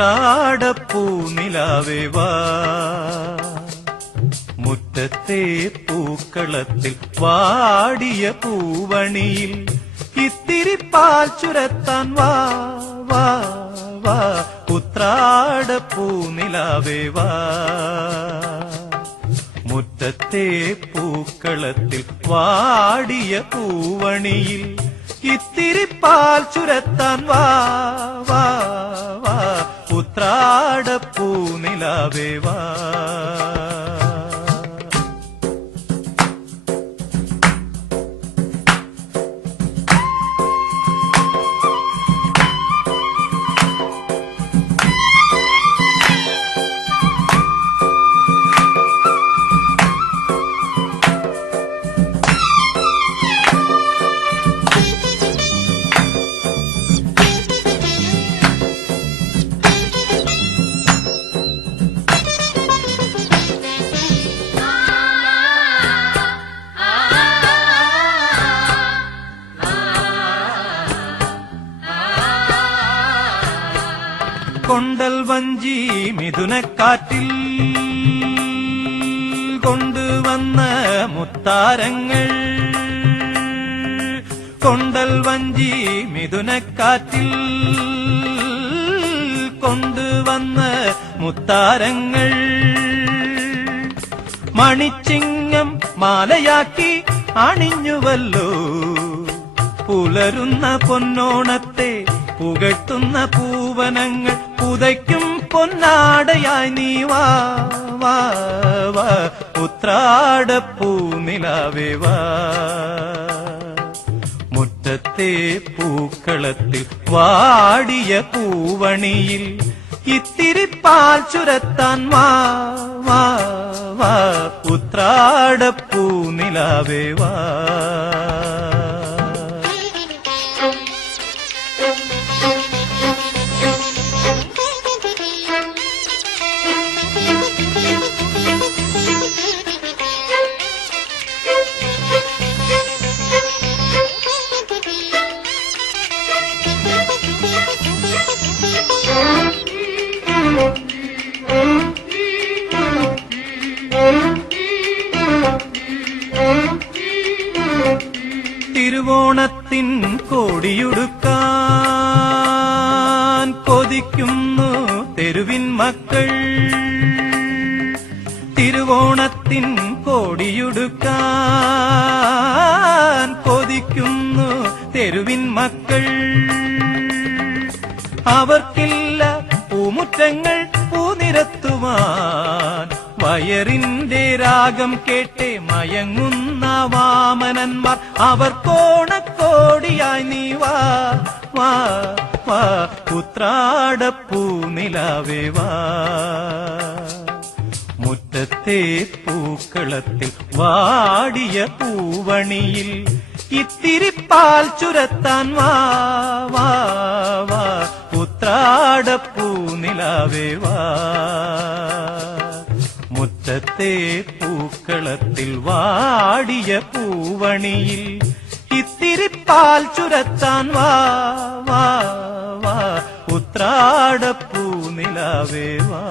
ഉത്രാടപ്പൂ നിലാവേ വാ, മുറ്റത്തെ പൂക്കളത്തിൽ വാടിയ പൂവണിയിൽ ഇത്തിരി പാൽ ചുരത്താൻ വാ വാ വാ, ഉത്രാടപ്പൂ നിലാവേ വാ, മുറ്റത്തെ പൂക്കളത്തിൽ വാടിയ പൂവണിയിൽ ഇത്തിരി പാൽ ചുരത്താൻ വാ വാ വാ, ഉത്രാടപ്പൂ നിലാവേ വാ. കൊണ്ടൽ വഞ്ചി മിഥുനക്കാറ്റിൽ കൊണ്ടുവന്ന മുത്താരങ്ങൾ, കൊണ്ടൽ വഞ്ചി മിഥുനക്കാറ്റിൽ കൊണ്ടുവന്ന മുത്താരങ്ങൾ, മണിച്ചിങ്ങം മാലയാക്കി അണിഞ്ഞുവല്ലോ, പുലരുന്ന പൊന്നോണത്തെ പുകഴ്ത്തുന്ന പൂവനങ്ങൾ പുതയ്ക്കും പൊന്നാടയായി നീ വാ വാ വാ, ഉത്രാടപ്പൂ നിലാവേ വാ, മുറ്റത്തെ പൂക്കളത്തിൽ വാടിയ പൂവണിയിൽ ഇത്തിരി പാൽ ചുരത്താൻ വാ വാ വാ, ഉത്രാടപ്പൂ നിലാവേ വാ. തിരുവോണത്തിൻ കോടിയുടുക്കാൻ കൊതിക്കുന്നു തെരുവിൻ മക്കൾ, തിരുവോണത്തിൻ കോടിയുടുക്കാൻ കൊതിക്കുന്നു തെരുവിൻ മക്കൾ, അവർക്കില്ല പൂമുറ്റങ്ങൾ പൂനിരത്തുവാൻ, വയറിന്റെ രാഗം കേട്ടേ മയങ്ങുന്ന വാമനന്മാർ, അവർക്കോണക്കോടിയായി നീ വാ വാ വാ, ഉത്രാടപ്പൂ നിലാവേ വാ, മുറ്റത്തെ പൂക്കളത്തിൽ വാടിയ പൂവണിയിൽ ഇത്തിരി പാൽ ചുരത്താൻ വാ വാ വാ, ഉത്രാടപ്പൂ നിലാവേ വാ, മുറ്റത്തെ പൂക്കളത്തിൽ വാടിയ പൂവണിയിൽ ഇത്തിരി പാൽ ചുരത്താൻ വാ വാ വാ, ഉത്രാടപ്പൂ നിലാവേ വാ.